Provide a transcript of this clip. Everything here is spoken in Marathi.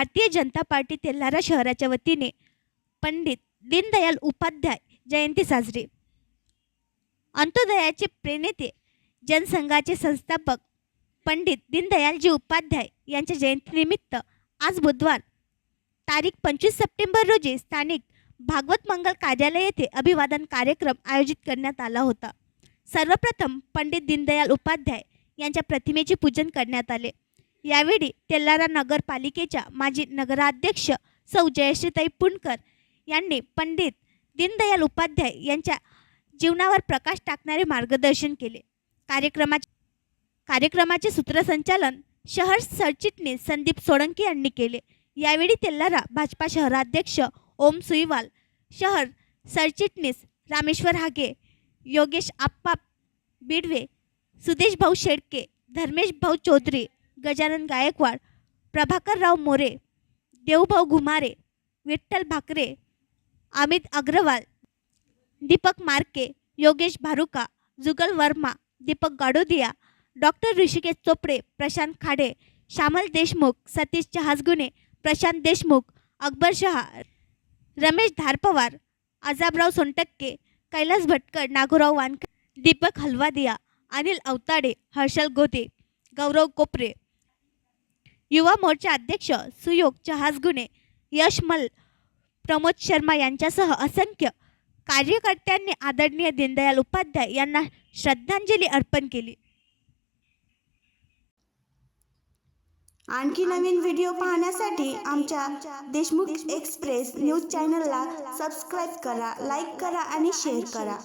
भारतीय जनता पार्टी तेल्हारा शहराच्या वतीने पंडित दीनदयाल उपाध्याय जयंती साजरी। अंत्योदयाचे प्रणेते, जनसंघाचे संस्थापक पंडित दीनदयालजी उपाध्याय यांच्या जयंतीनिमित्त आज बुधवार तारीख 25 सप्टेंबर रोजी स्थानिक भागवत मंगल कार्यालय येथे अभिवादन कार्यक्रम आयोजित करण्यात आला होता। सर्वप्रथम पंडित दीनदयाल उपाध्याय यांच्या प्रतिमेचे पूजन करण्यात आले। यावेळी तेल्हारा नगरपालिकेच्या माजी नगराध्यक्ष सौ जयश्रीताई पुणकर यांनी पंडित दीनदयाल उपाध्याय यांच्या जीवनावर प्रकाश टाकणारे मार्गदर्शन केले। कार्यक्रमाचे सूत्रसंचालन शहर सरचिटणीस संदीप सोळंकी यांनी केले। यावेळी तेल्हारा भाजपा शहराध्यक्ष ओम सुईवाल, शहर सरचिटणीस रामेश्वर हागे, योगेश आप्पा बिडवे, सुदेश भाऊ शेडके, धर्मेश भाऊ चौधरी, गजानन गायकवाड, प्रभाकरराव मोरे, देवभाऊ घुमारे, विठ्ठल भाकरे, अमित अग्रवाल, दीपक मार्के, योगेश भारुका, जुगल वर्मा, दीपक गाडोदिया, डॉक्टर ऋषिकेश चोपडे, प्रशांत खाडे, श्यामल देशमुख, सतीश जहाजगुणे, प्रशांत देशमुख, अकबर शहा, रमेश धारपवार, आजाबराव सोनटक्के, कैलास भटकर, नागोराव वानकर, दीपक हलवादिया, अनिल अवताडे, हर्षल गोदे, गौरव कोपरे, युवा मोर्चा अध्यक्ष सुयोग जहाजगुणे, यश मल, प्रमोद शर्मा यांच्यासह असंख्य कार्यकर्त्यांनी आदरणीय दीनदयाल उपाध्याय यांना श्रद्धांजली अर्पण केली। आणखी नवीन व्हिडिओ पाहण्यासाठी आमच्या देशमुख एक्सप्रेस न्यूज चॅनलला सबस्क्राईब करा, लाईक करा आणि शेअर करा।